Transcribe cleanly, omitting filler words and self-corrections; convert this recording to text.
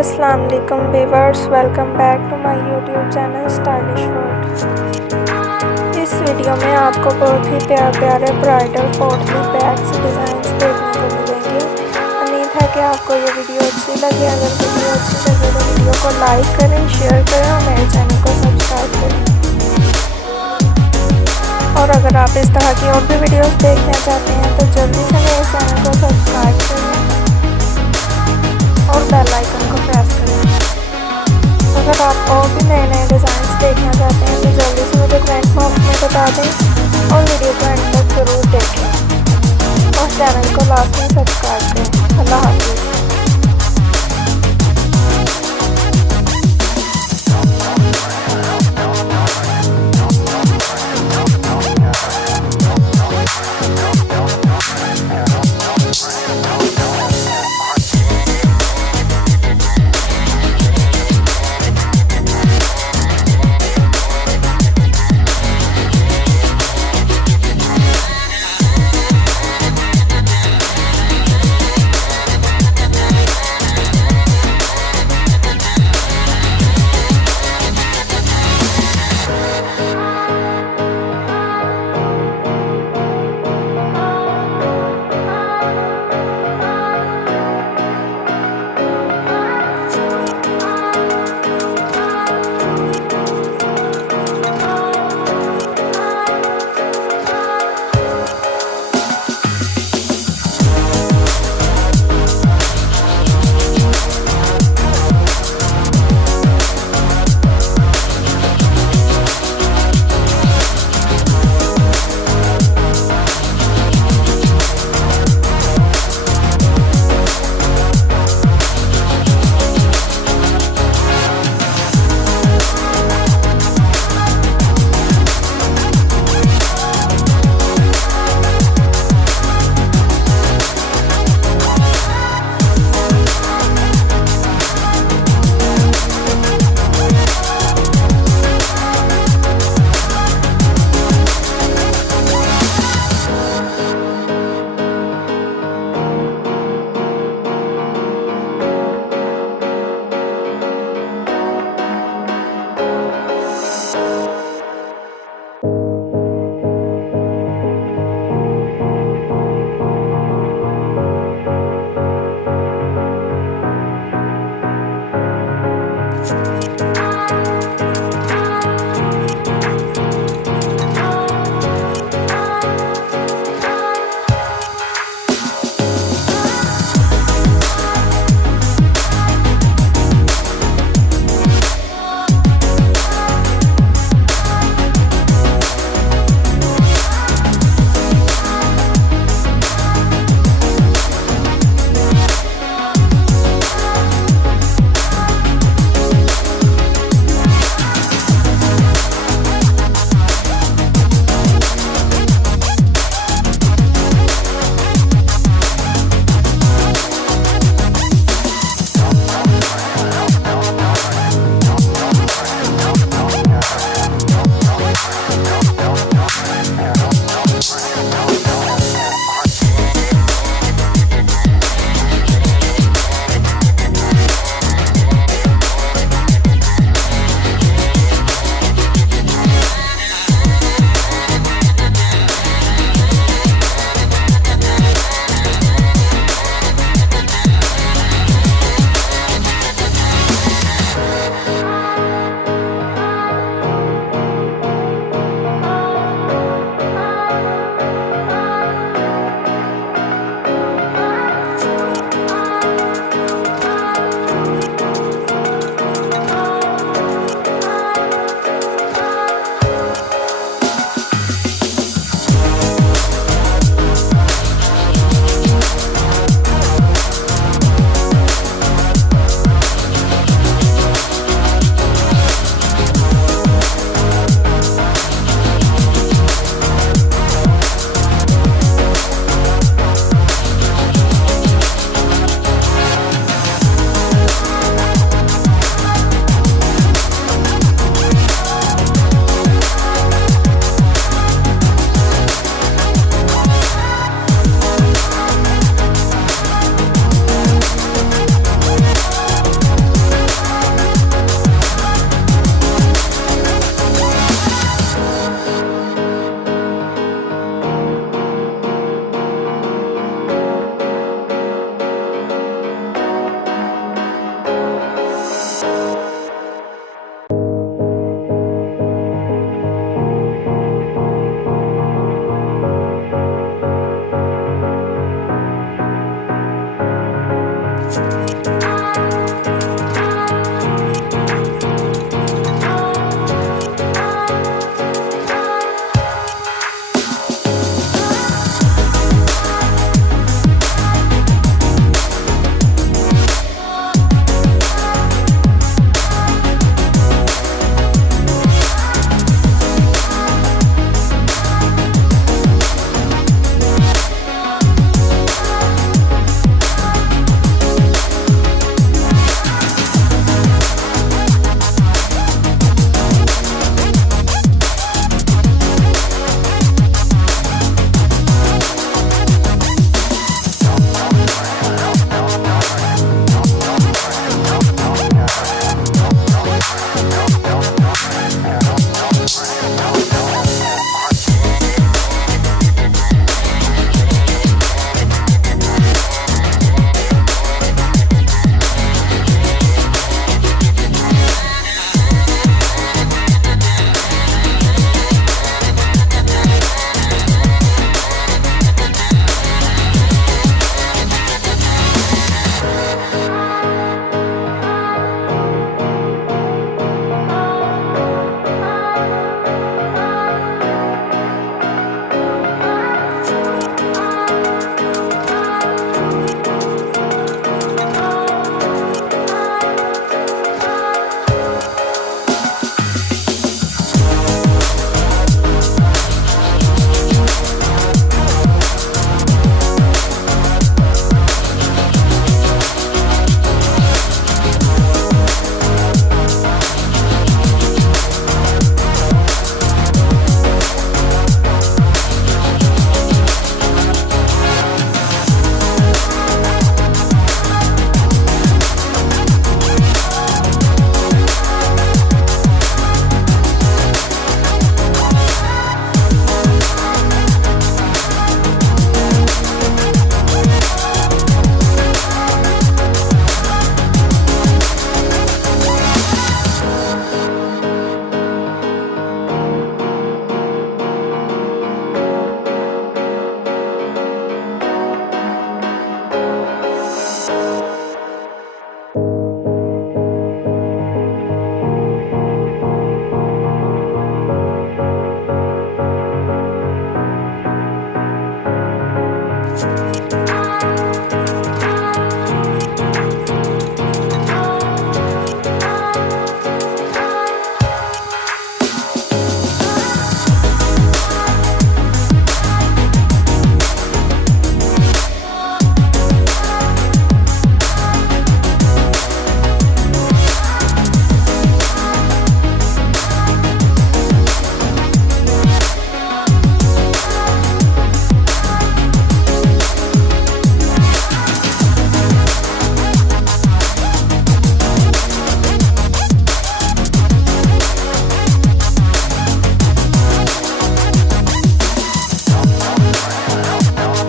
अस्सलाम वालेकुम viewers, welcome back to my YouTube channel Stylish World. इस वीडियो में आपको बहुत ही प्यारे ब्राइडल पोटली बैग्स डिज़ाइंस देखने को मिलेंगे। उम्मीद है कि आपको ये वीडियो अच्छी लगे। अगर वीडियो अच्छी लगे तो वीडियो को लाइक करें, शेयर करें और मेरे चैनल को सब्सक्राइब करें। और अगर आप इस तरह की और भी वीडियोस देखना चाहते हैं तो जल्दी से मेरे चैनल को सब्सक्राइब करें और बेल आइकन को प्रेस करें। अगर आप और भी नए नए डिज़ाइंस देखना चाहते हैं तो जल्दी से मुझे कमेंट बॉक्स में बता दें और वीडियो को एंड तक ज़रूर देखें।